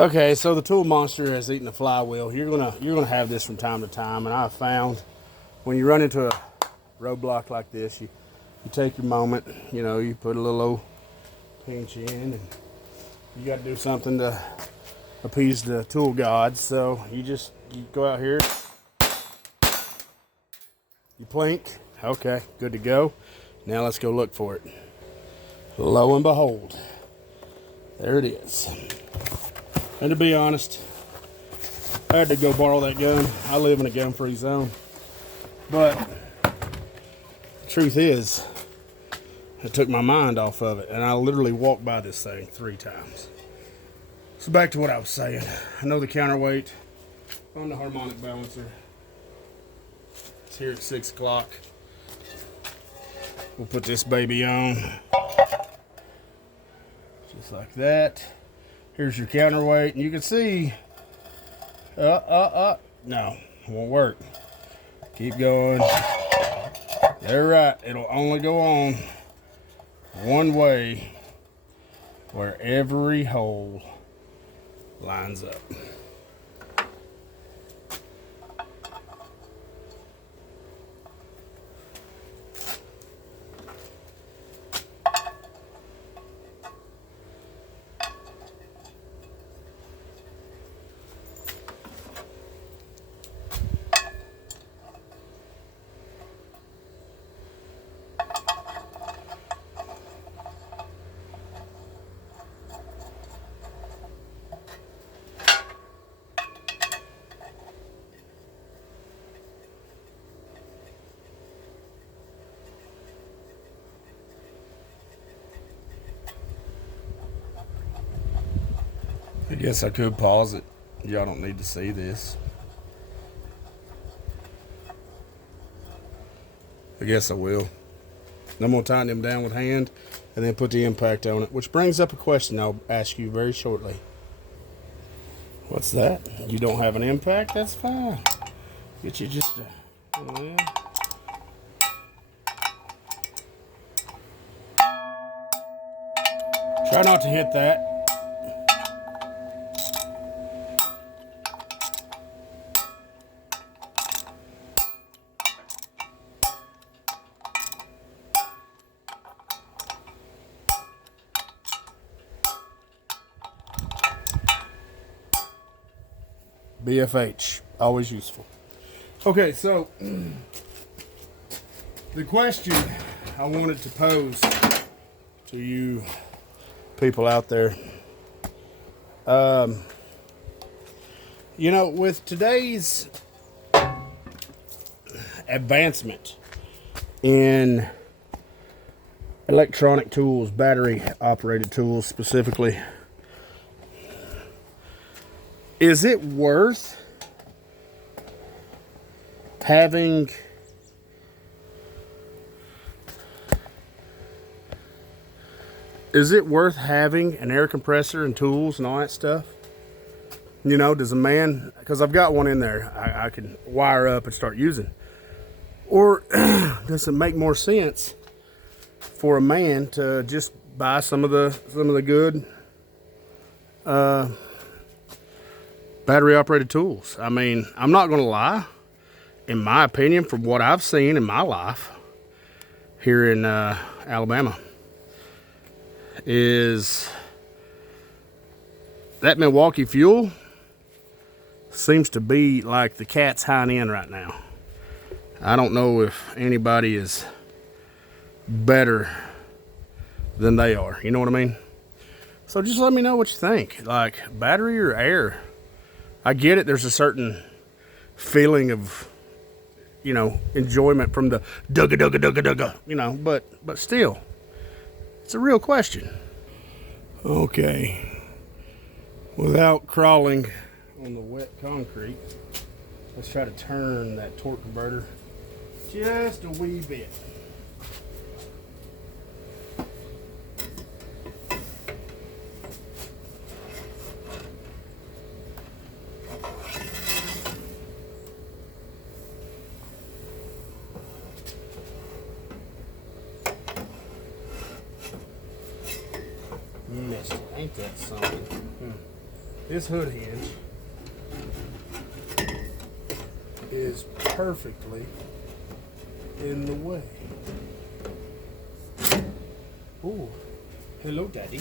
Okay, so the tool monster has eaten the flywheel. You're gonna have this from time to time, and I've found when you run into a roadblock like this, you take your moment. You know, you put a little old pinch in, and you got to do something to appease the tool gods. So you go out here, you plink. Okay, good to go. Now let's go look for it. Lo and behold, there it is. And to be honest, I had to go borrow that gun. I live in a gun-free zone. But the truth is, it took my mind off of it, and I literally walked by this thing 3 times. So back to what I was saying. I know the counterweight on the harmonic balancer. It's here at 6 o'clock. We'll put this baby on. Just like that. Here's your counterweight, and you can see, no, it won't work. Keep going. They're right, it'll only go on one way where every hole lines up. I guess I could pause it. Y'all don't need to see this. I guess I will. I'm going to tighten them down with hand and then put the impact on it, which brings up a question I'll ask you very shortly. What's that? You don't have an impact? That's fine. Get you just a... Try not to hit that. BFH, always useful. Okay, so the question I wanted to pose to you people out there, you know, with today's advancement in electronic tools, battery operated tools specifically, is it worth having an air compressor and tools and all that stuff? You know, does a man, because I've got one in there I can wire up and start using, or does it make more sense for a man to just buy some of the good battery operated tools? I mean, I'm not going to lie. In my opinion, from what I've seen in my life here in Alabama, is that Milwaukee fuel seems to be like the cat's hind end right now. I don't know if anybody is better than they are. You know what I mean? So just let me know what you think. Like, battery or air? I get it. There's a certain feeling of, you know, enjoyment from the dugga, you know, but still, it's a real question. Okay. Without crawling on the wet concrete, let's try to turn that torque converter just a wee bit. Missed it. Ain't that something? this hood hinge is perfectly in the way. Oh, hello, Daddy.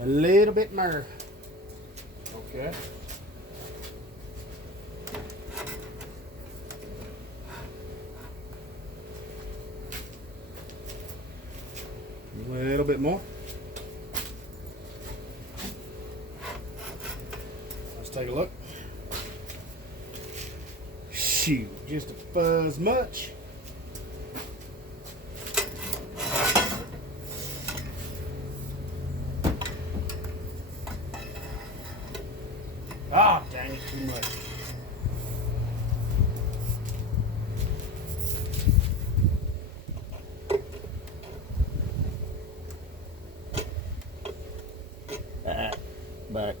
A little bit more. Okay. A little bit more. Let's take a look. Shoot, just a fuzz much. Ah, dang it, too much. Back.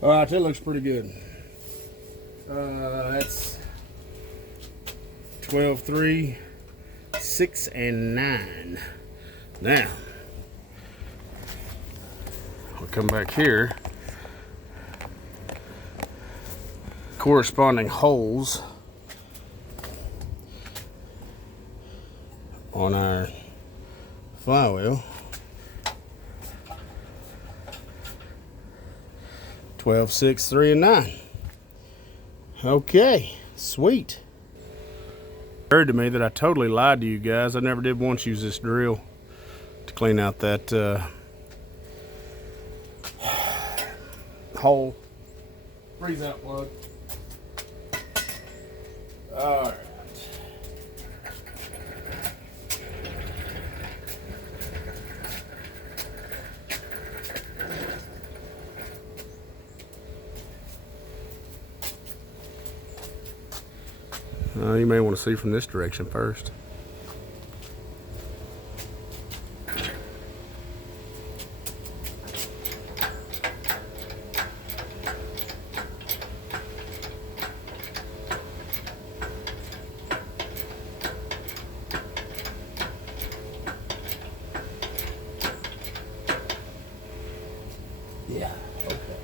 All right, that looks pretty good. That's 12, 3, 6, and 9. Now, we'll come back here. Corresponding holes on our flywheel. 12, 6, 3, and 9. Okay, sweet. It occurred to me that I totally lied to you guys. I never did once use this drill to clean out that hole. Freeze out plug. All right. You may want to see from this direction first. Yeah, okay.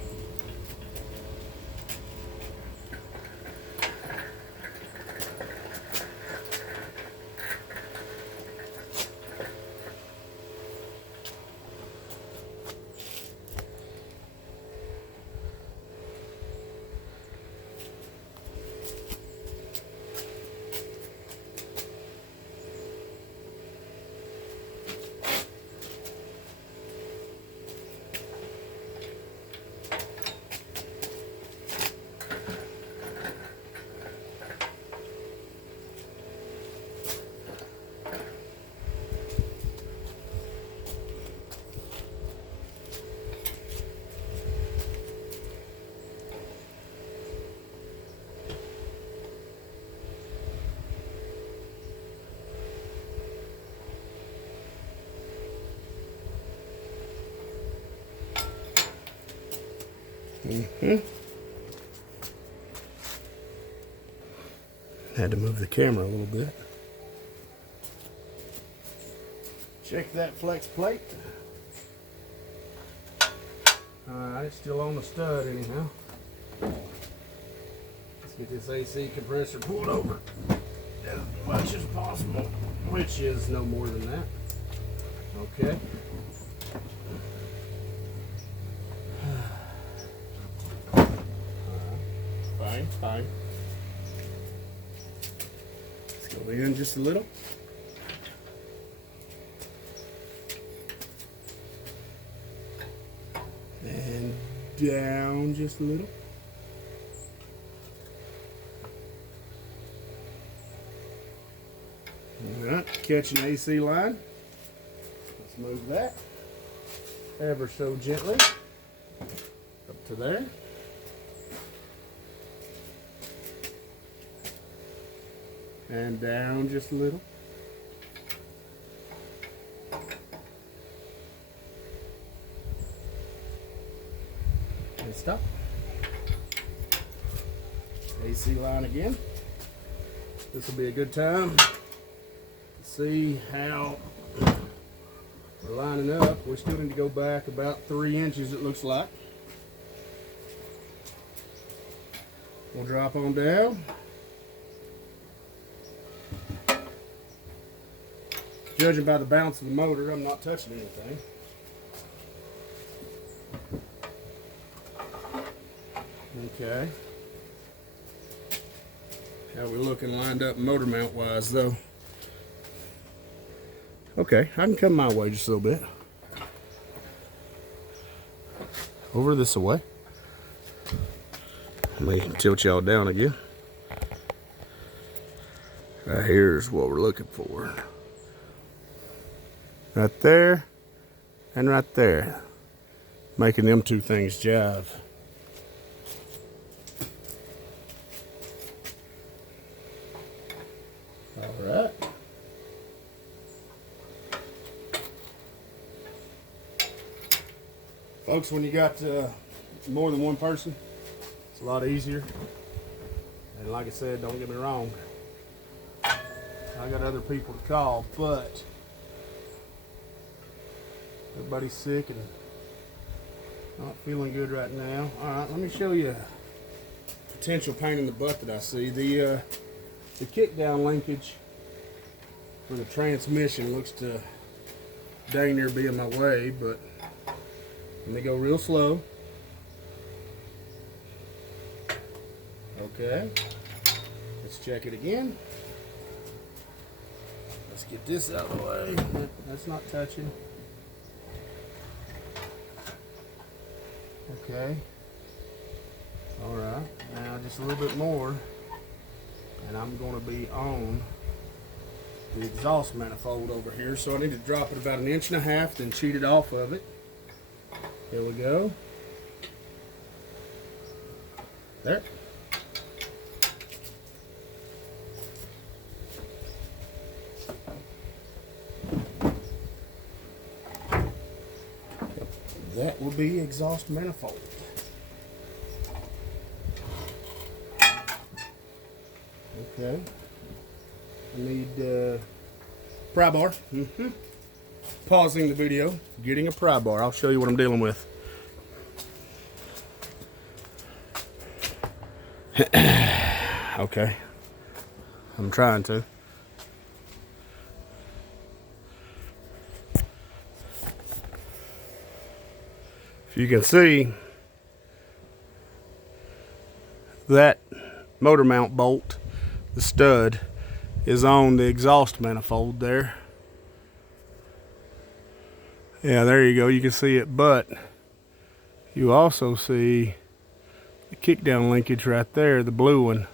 Had to move the camera a little bit. Check that flex plate. Alright, it's still on the stud anyhow. Let's get this AC compressor pulled over as much as possible, which is no more than that. Okay. Fine. Let's go in just a little. And down just a little. Alright, catch an AC line. Let's move that ever so gently up to there. And down just a little. And stop. AC line again. This will be a good time to see how we're lining up. We still need to go back about 3 inches, it looks like. We'll drop on down. Judging by the bounce of the motor, I'm not touching anything. Okay. How we looking lined up motor mount wise though? Okay, I can come my way just a little bit. Over this way. Let me tilt y'all down again. Right here's what we're looking for. Right there and right there. Making them two things jive. All right. Folks, when you got more than one person, it's a lot easier. And like I said, don't get me wrong, I got other people to call, but everybody's sick and not feeling good right now. All right, let me show you a potential pain in the butt that I see. The kick down linkage for the transmission looks to dang near be in my way, but let me go real slow. Okay, let's check it again. Let's get this out of the way. That's not touching. Okay. All right. Now just a little bit more, and I'm going to be on the exhaust manifold over here. So I need to drop it about 1.5 inches, then cheat it off of it. Here we go. There. That will be exhaust manifold. Okay. I need pry bar. Pausing the video, getting a pry bar. I'll show you what I'm dealing with. Okay. I'm trying to. If you can see, that motor mount bolt, the stud, is on the exhaust manifold there. Yeah, there you go, you can see it, but you also see the kick down linkage right there, the blue one.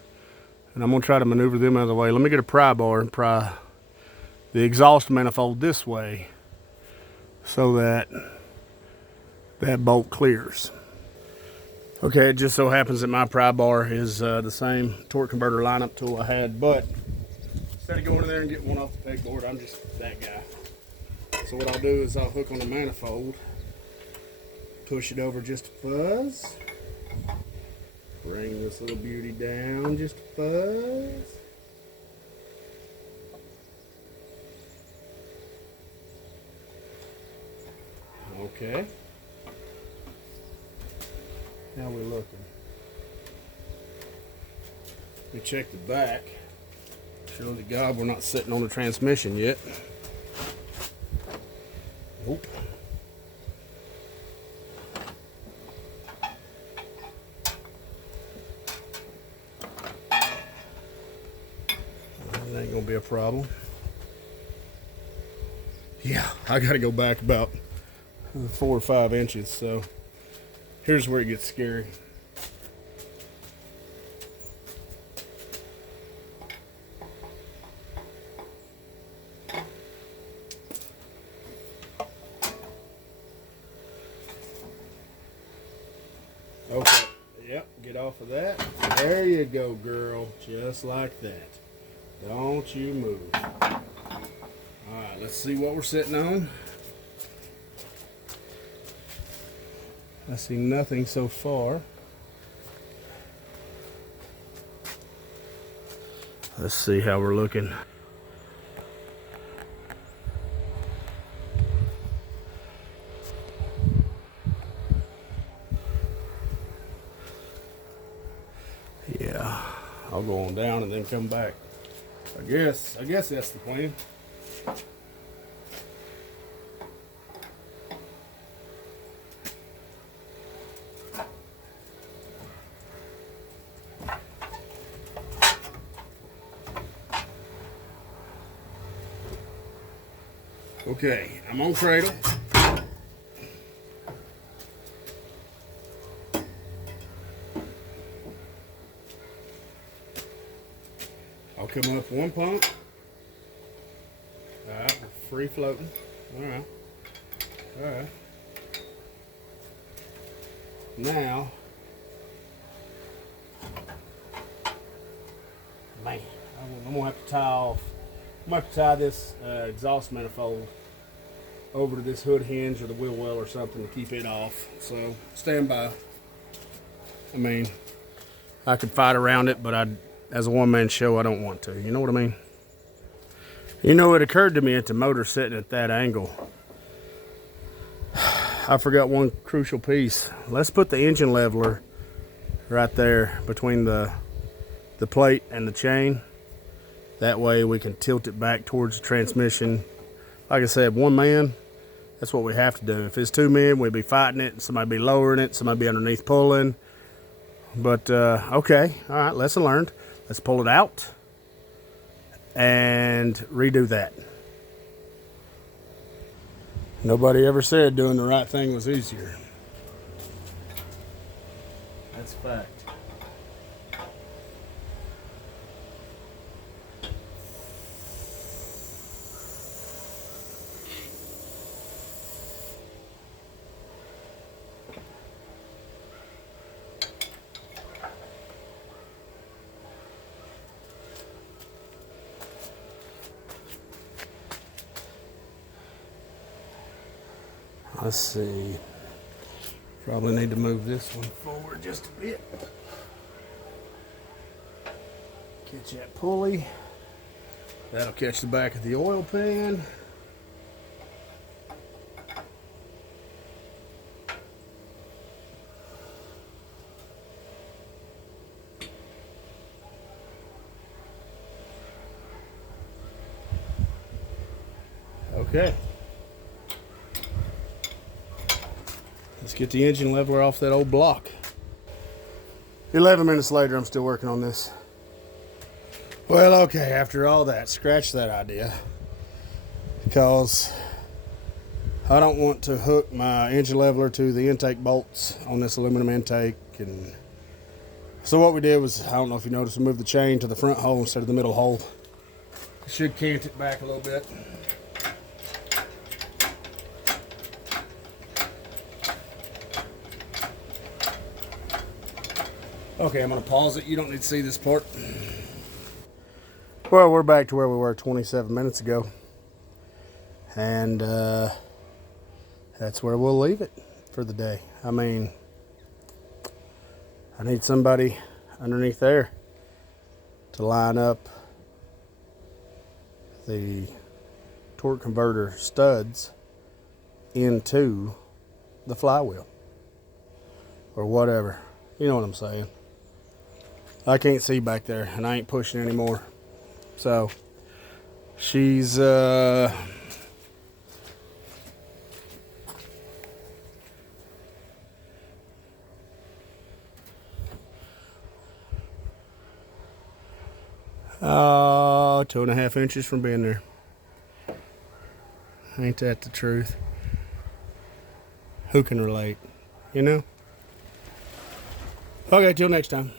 And I'm gonna try to maneuver them out of the way. Let me get a pry bar and pry the exhaust manifold this way so that that bolt clears. Okay, it just so happens that my pry bar is the same torque converter lineup tool I had, but instead of going in there and getting one off the pegboard, I'm just that guy. So what I'll do is I'll hook on the manifold, push it over just a fuzz, bring this little beauty down just a fuzz. Okay. How we looking? Let me check the back. Sure to God we're not sitting on the transmission yet. Nope. That ain't gonna be a problem. Yeah, I gotta go back about 4 or 5 inches, so here's where it gets scary. Okay, yep, get off of that. There you go, girl, just like that. Don't you move. Alright, let's see what we're sitting on. I see nothing so far. Let's see how we're looking. Yeah, I'll go on down and then come back. I guess that's the plan. Okay, I'm on cradle. I'll come up one pump. All right, we're free floating. All right. All right. Now, man, I'm gonna have to tie off. I'm gonna have to tie this exhaust manifold over to this hood hinge or the wheel well or something to keep it off. So stand by. I mean, I could fight around it, but as a one-man show, I don't want to. You know what I mean? You know, it occurred to me at the motor sitting at that angle. I forgot one crucial piece. Let's put the engine leveler right there between the plate and the chain. That way we can tilt it back towards the transmission. Like I said, one man, that's what we have to do. If it's two men, we'd be fighting it, somebody be lowering it, somebody be underneath pulling. But, okay, all right, lesson learned. Let's pull it out and redo that. Nobody ever said doing the right thing was easier. That's a fact. Let's see. Probably need to move this one forward just a bit. Catch that pulley. That'll catch the back of the oil pan. Okay. Let's get the engine leveler off that old block. 11 minutes later, I'm still working on this. Well, okay, after all that, scratch that idea. Because I don't want to hook my engine leveler to the intake bolts on this aluminum intake. And so what we did was, I don't know if you noticed, we moved the chain to the front hole instead of the middle hole. Should cant it back a little bit. Okay, I'm gonna pause it. You don't need to see this part. Well, we're back to where we were 27 minutes ago. And that's where we'll leave it for the day. I mean, I need somebody underneath there to line up the torque converter studs into the flywheel or whatever. You know what I'm saying. I can't see back there and I ain't pushing anymore. So she's $2.5 inches from being there. Ain't that the truth? Who can relate? You know? Okay, till next time.